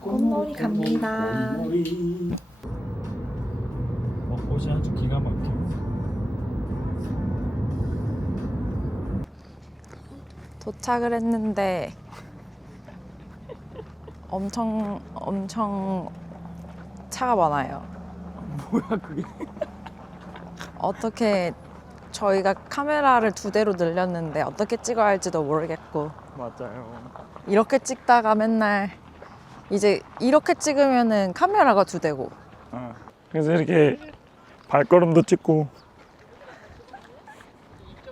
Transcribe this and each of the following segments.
꽃놀이 갑니다. 꽃이 아주 기가 막혀. 도착을 했는데 엄청 차가 많아요. 뭐야 그게? 어떻게 저희가 카메라를 2대로 늘렸는데 어떻게 찍어야 할지도 모르겠고 맞아요. 이렇게 찍다가 맨날 이제 이렇게 찍으면은 카메라가 2대고 그래서 이렇게 발걸음도 찍고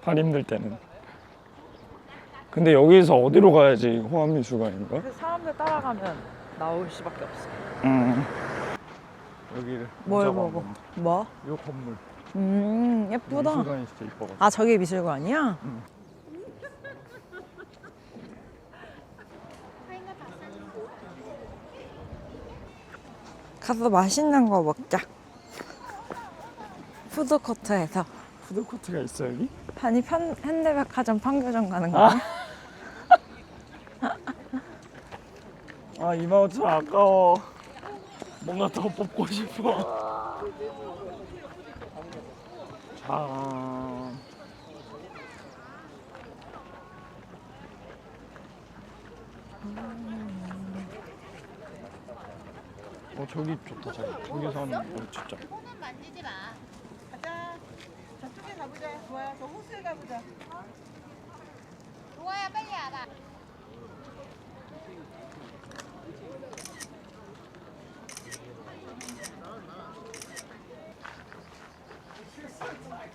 발 힘들 때는. 근데 여기서 어디로 가야지 호암미술관인가? 그 사람들 따라가면 나올 수밖에 없어. 여기를 뭘 보자고 보고? 한번. 뭐? 요 건물 예쁘다. 미술관이 진짜 이뻐가지고. 아 저게 미술관이야? 가서 맛있는 거 먹자. 푸드코트에서. 푸드코트가 있어 여기? 아니 현대백화점 판교점 가는 거야? 아 25,000원 아까워. 뭔가 더 뽑고 싶어. 자. 저기 좋다. 저기서 하는 거 진짜. 손은 만지지 마. 가자. 저쪽에 가보자. 좋아요. 저 호수에 가보자. 좋아요. 빨리 와봐.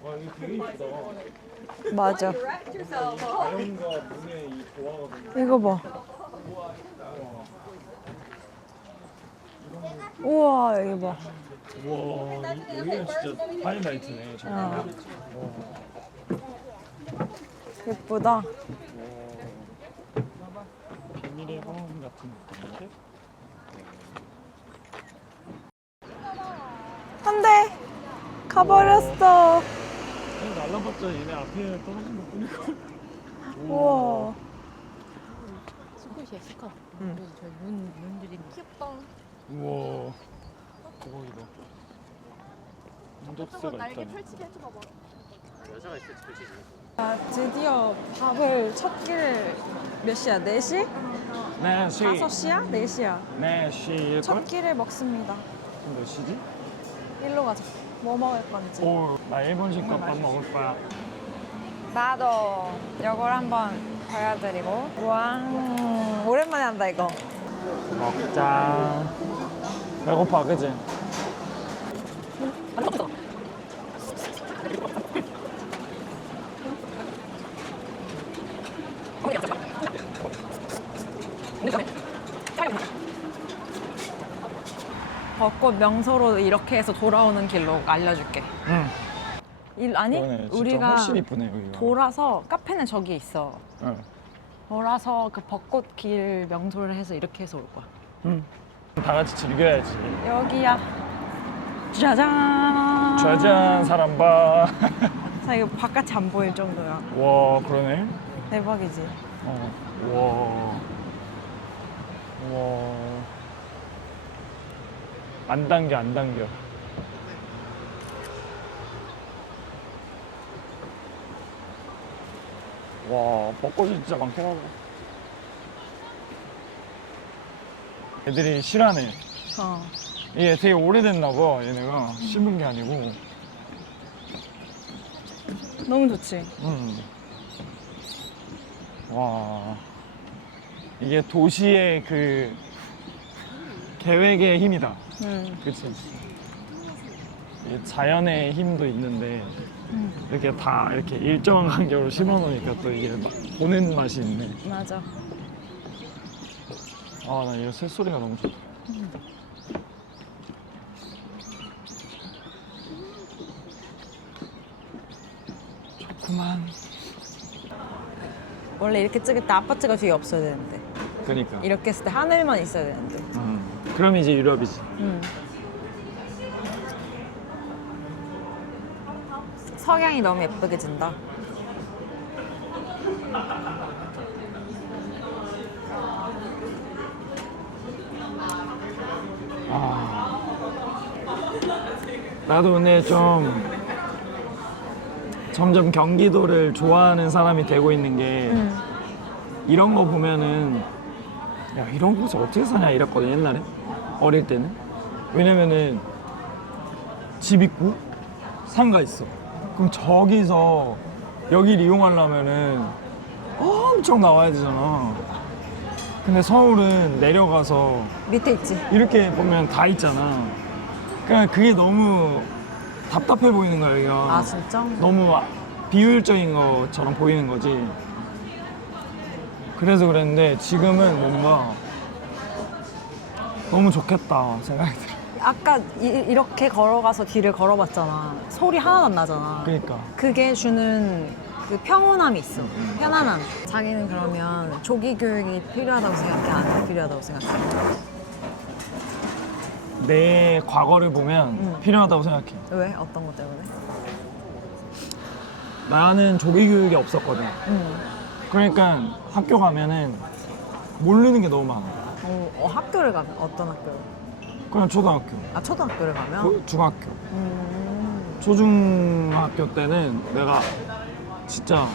와 여기 되게 이쁘다. 맞아. 자연과 문의 이 조화가 이거 봐. 우와 여기 봐. 우와 여기는 진짜 하이라이트네. 예쁘다. 비밀의 화원 같은 느낌. 안돼. 가버렸어. 날라봤자 얘네 앞에 떨어진 것 뿐이고. 우와. 스쿠시야 스카. 그래서 저희 문들이 귀엽다. 우와 대박이다. 문접수가 있다네. 펼치게 해줘봐봐. 여자가 있을 때 펼치지. 아, 드디어 밥을 첫 끼를 몇 시야? 4시? 네 시. 5시야? 4시야. 네 시. 첫 끼를 먹습니다. 몇 시지? 일로 가자. 뭐 먹을 건지. 나 일본식 밥 먹을 거야. 나도 이걸 한번 보여드리고. 우와. 오랜만에 한다 이거. 먹자. 배고파 그지? 벚꽃 명소로 이렇게 해서 돌아오는 길로 알려줄게. 응. 아니 그러네, 진짜 우리가 훨씬 이쁘네 여기가. 돌아서 카페는 저기 있어. 응. 돌아서 그 벚꽃 길 명소를 해서 이렇게 해서 올 거야. 응. 다 같이 즐겨야지. 여기야. 짜잔. 짜잔 사람 봐. 자 이거 바깥이 안 보일 정도야. 와 그러네. 대박이지. 와. 와. 안 당겨 안 당겨. 와 벚꽃이 진짜 많긴 하다. 애들이 실하네. 얘 되게 오래됐나 봐. 얘네가 심은 게 아니고. 너무 좋지. 와 이게 도시의 그 계획의 힘이다. 그치? 이게 자연의 힘도 있는데 이렇게 다 이렇게 일정한 간격으로 심어 놓으니까 또 이게 막 보는 맛이 있네. 맞아. 아 나 이거 새소리가 너무 좋다. 좋구만. 원래 이렇게 찍을 때 아파트가 뒤에 없어야 되는데 그러니까. 이렇게 했을 때 하늘만 있어야 되는데. 그럼 이제 유럽이지. 석양이 너무 예쁘게 진다. 나도 근데 좀 점점 경기도를 좋아하는 사람이 되고 있는 게 이런 거 보면은 야 이런 곳에 어떻게 사냐 이랬거든 옛날에 어릴 때는. 왜냐면은 집 있고 상가 있어. 그럼 저기서 여기를 이용하려면은 엄청 나와야 되잖아. 근데 서울은 내려가서 밑에 있지. 이렇게 보면 다 있잖아. 그러니까 그게 너무 답답해 보이는 거야, 여기가. 아 진짜? 너무 비효율적인 것처럼 보이는 거지. 그래서 그랬는데 지금은 뭔가 너무 좋겠다 생각이 들어. 아까 이렇게 걸어가서 길을 걸어봤잖아. 소리 하나도 안 나잖아. 그러니까 그게 주는 그 평온함이 있어. 편안함. 자기는 그러면 조기 교육이 필요하다고 생각해? 안 필요하다고 생각해? 내 과거를 보면 필요하다고 생각해. 왜? 어떤 것 때문에? 나는 조기 교육이 없었거든. 그러니까 학교 가면은 모르는 게 너무 많아. 학교를 가면 어떤 학교? 그냥 초등학교, 아 초등학교를 가면? 중학교, 초중학교 때는 내가 진짜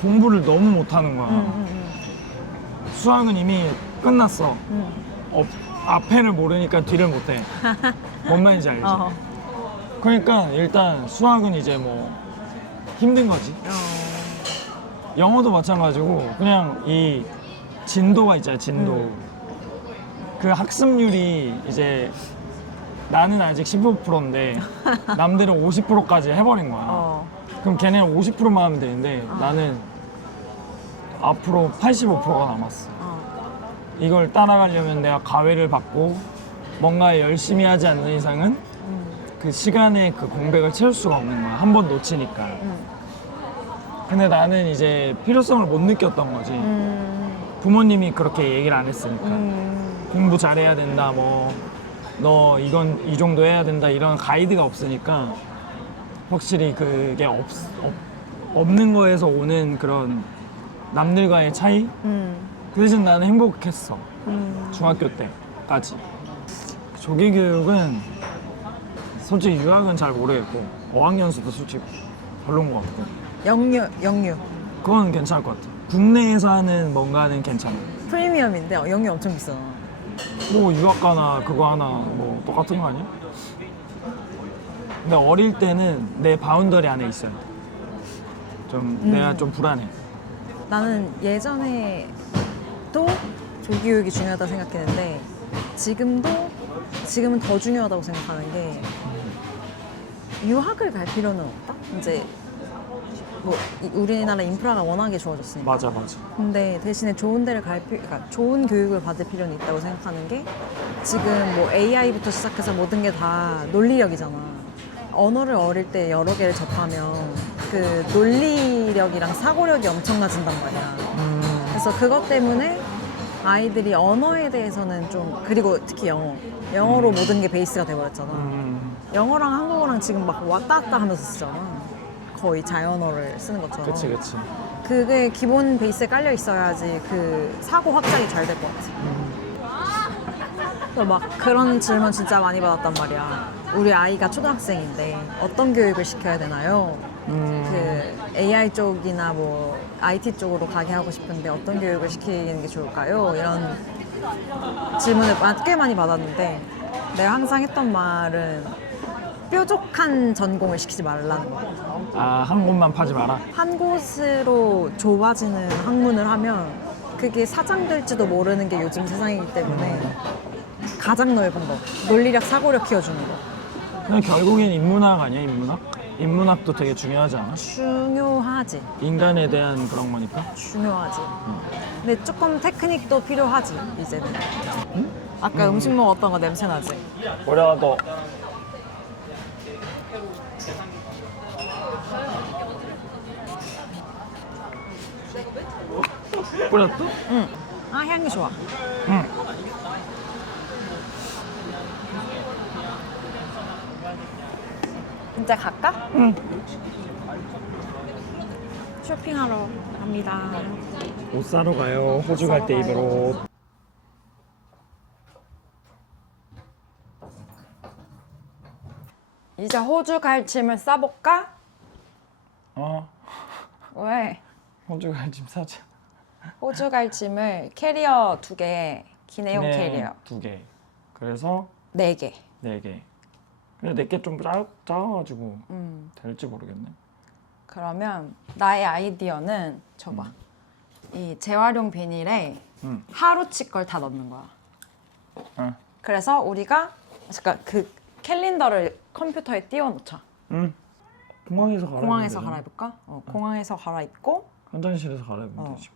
공부를 너무 못하는 거야. 수학은 이미 끝났어. 앞에를 모르니까 뒤를 못해. 뭔 말인지 알지? 그러니까 일단 수학은 이제 뭐 힘든 거지. 영어도 마찬가지고 그냥 이 진도가 있잖아, 진도. 그 학습률이 이제 나는 아직 15%인데 남들은 50%까지 해버린 거야. 그럼 걔네는 50%만 하면 되는데 나는 앞으로 85%가 남았어. 이걸 따라가려면 내가 과외를 받고 뭔가 열심히 하지 않는 이상은 그 시간에 그 공백을 채울 수가 없는 거야. 한 번 놓치니까. 근데 나는 이제 필요성을 못 느꼈던 거지. 부모님이 그렇게 얘기를 안 했으니까. 공부 잘해야 된다, 뭐 너 이건 이 정도 해야 된다 이런 가이드가 없으니까 확실히 그게 없는 거에서 오는 그런 남들과의 차이? 그 대신 나는 행복했어. 중학교 때까지. 조기 교육은 솔직히 유학은 잘 모르겠고 어학연수도 솔직히 별론 것 같고 영유. 그건 괜찮을 것 같아. 국내에서 하는 뭔가는 괜찮아. 프리미엄인데 영유 엄청 비싸. 뭐 유학가나 그거 하나 뭐 똑같은 거 아니야? 근데 어릴 때는 내 바운더리 안에 있어야 돼. 좀 내가 좀 불안해. 나는 예전에도 조기 교육이 중요하다고 생각했는데 지금은 더 중요하다고 생각하는 게 유학을 갈 필요는 없다. 이제 뭐 우리나라 인프라가 워낙에 좋아졌으니까. 맞아. 근데 대신에 좋은 데를 그러니까 좋은 교육을 받을 필요는 있다고 생각하는 게 지금 뭐 AI부터 시작해서 모든 게 다 논리력이잖아. 언어를 어릴 때 여러 개를 접하면 그 논리력이랑 사고력이 엄청나진단 말이야. 그래서 그것 때문에 아이들이 언어에 대해서는 좀 그리고 특히 영어로 모든 게 베이스가 돼버렸잖아. 영어랑 한국어랑 지금 막 왔다 갔다 하면서 쓰잖아. 거의 자연어를 쓰는 것처럼. 그치. 그게 기본 베이스에 깔려 있어야지 그 사고 확장이 잘 될 것 같아. 그래서 막 그런 질문 진짜 많이 받았단 말이야. 우리 아이가 초등학생인데 어떤 교육을 시켜야 되나요? 그 AI 쪽이나 뭐 IT 쪽으로 가게 하고 싶은데 어떤 교육을 시키는 게 좋을까요? 이런 질문을 꽤 많이 받았는데 내가 항상 했던 말은 뾰족한 전공을 시키지 말라는 거야. 아, 한 곳만 파지 마라. 한 곳으로 좁아지는 학문을 하면 그게 사장될지도 모르는 게 요즘 세상이기 때문에 가장 넓은 거, 논리력, 사고력 키워주는 거. 근데 결국엔 인문학 아니야, 인문학? 인문학도 되게 중요하지 않아? 중요하지. 인간에 대한 그런 거니까. 중요하지. 근데 조금 테크닉도 필요하지, 이제는. 아까 음식 먹었던 거 냄새 나지? 뭐라도 뿌렸어? 응. 아, 향이 좋아. 응. 진짜 갈까? 응. 쇼핑하러 갑니다. 옷 사러 가요. 호주 갈 때 입을 옷. 이제 호주 갈 짐을 싸볼까? 어, 왜? 호주 갈 짐 사자. 호주 갈 짐을 캐리어 2개, 기내용 캐리어 2개. 그래서 4개. 4개. 근데 4개 좀 작아가지고 될지 모르겠네. 그러면 나의 아이디어는 줘봐. 이 재활용 비닐에 하루치 걸 다 넣는 거야. 응. 그래서 우리가 잠깐 그 캘린더를 컴퓨터에 띄워놓자. 공항에서 갈아입으면 공항에서 되잖아. 갈아입을까? 공항에서 갈아입고 화장실에서 갈아입으면 되지.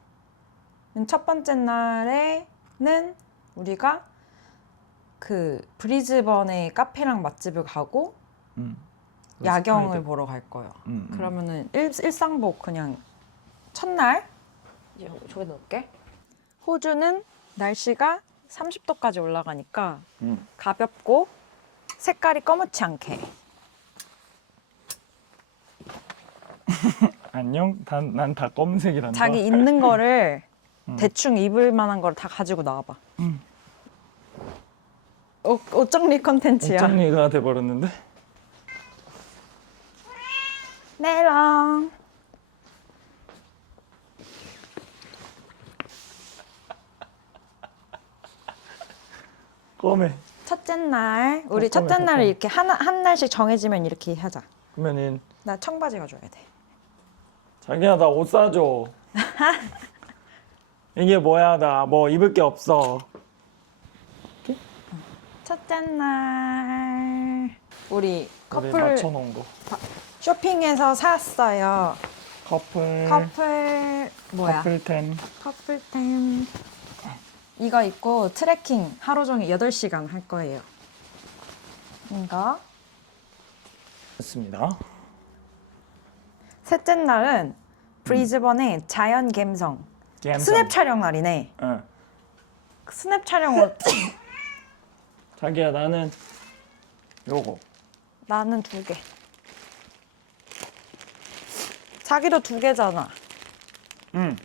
첫 번째 날에는 우리가 그 브리즈번에 카페랑 맛집을 가고 야경을 보러 갈 거예요. 그러면은 일상복 그냥 첫날 이제 저기 넣을게. 호주는 날씨가 30도까지 올라가니까 가볍고 색깔이 검지 않게. 안녕? 난 다 검은색이란다. 자기 있는 거를 대충 입을 만한 걸 다 가지고 나와봐. 옷 정리 컨텐츠야. 옷정리가 돼버렸는데? 메롱. 검해. 첫째 날 우리 잠깐만, 첫째 날을 잠깐만. 이렇게 한 날씩 정해지면 이렇게 하자. 그러면은 나 청바지 가져야 돼. 자기야 나 옷 사줘. 이게 뭐야 나 뭐 입을 게 없어. 첫째 날 우리 우리 커플 맞춰놓은 거. 쇼핑해서 샀어요. 커플. 커플 뭐야? 커플템. 커플템. 이거 입고 트레킹 하루 종일 8시간 할 거예요. 이거. 됐습니다. 셋째 날은 브리즈번의 자연 감성. 스냅 촬영 날이네. 응. 스냅 촬영 옷. 자기야 나는 요거. 나는 2개. 자기도 2개잖아. 응.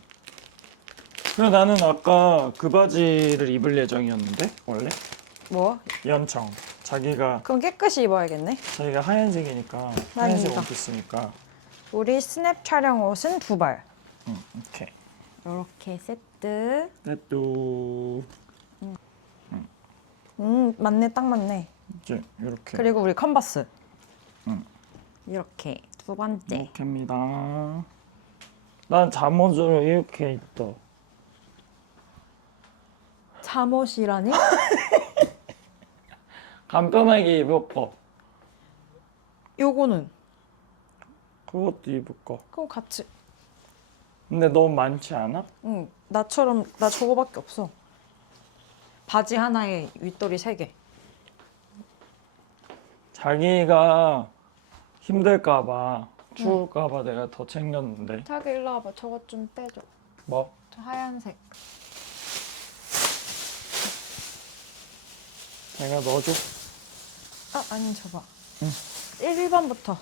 그래 나는 아까 그 바지를 입을 예정이었는데 원래 뭐? 연청. 자기가 그럼 깨끗이 입어야겠네. 하얀색이니까 하얀색 이거. 옷 있으니까. 우리 스냅 촬영 옷은 2벌. 응. 오케이. 이렇게 세트. 또 맞네, 딱 맞네. 이제 이렇게. 그리고 우리 컨버스. 응. 이렇게 2번째. 이렇게입니다. 난 잠옷으로 이렇게 있다. 잠옷이라니? 간편하게 입을 거. 요거는? 그것도 입을 거. 그럼 같이. 근데 너무 많지 않아? 응, 나처럼 나 저거밖에 없어. 바지 하나에 윗돌이 3개. 자기가 힘들까봐 추울까봐 내가 더 챙겼는데. 자기 일로 와봐. 저거 좀 떼줘. 뭐? 저 하얀색. 내가 넣어줘. 아니 줘봐. 응. 1번부터.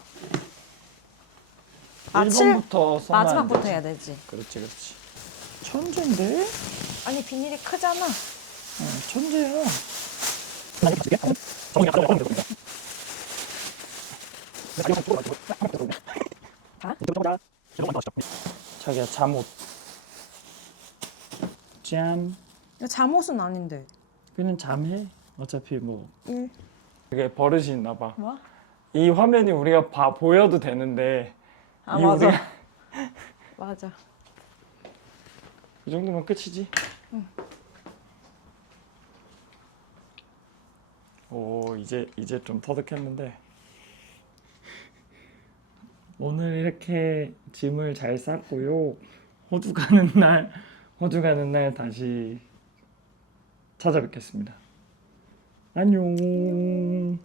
1번부터 써놔야 마지막부터 되지. 해야 되지. 그렇지. 천재인데? 아니 비닐이 크잖아. 응, 천재야. 자. 자기야 잠옷. 짠. 이거 잠옷은 아닌데. 그냥 잠해. 어차피 뭐 1. 이게 버릇이 있나 봐. 뭐? 이 화면이 우리가 보여도 되는데 아 이 맞아. 우리가 맞아. 이 정도면 끝이지. 오 이제 좀 터득했는데 오늘 이렇게 짐을 잘 쌌고요. 호주 가는 날 다시 찾아뵙겠습니다. 안녕.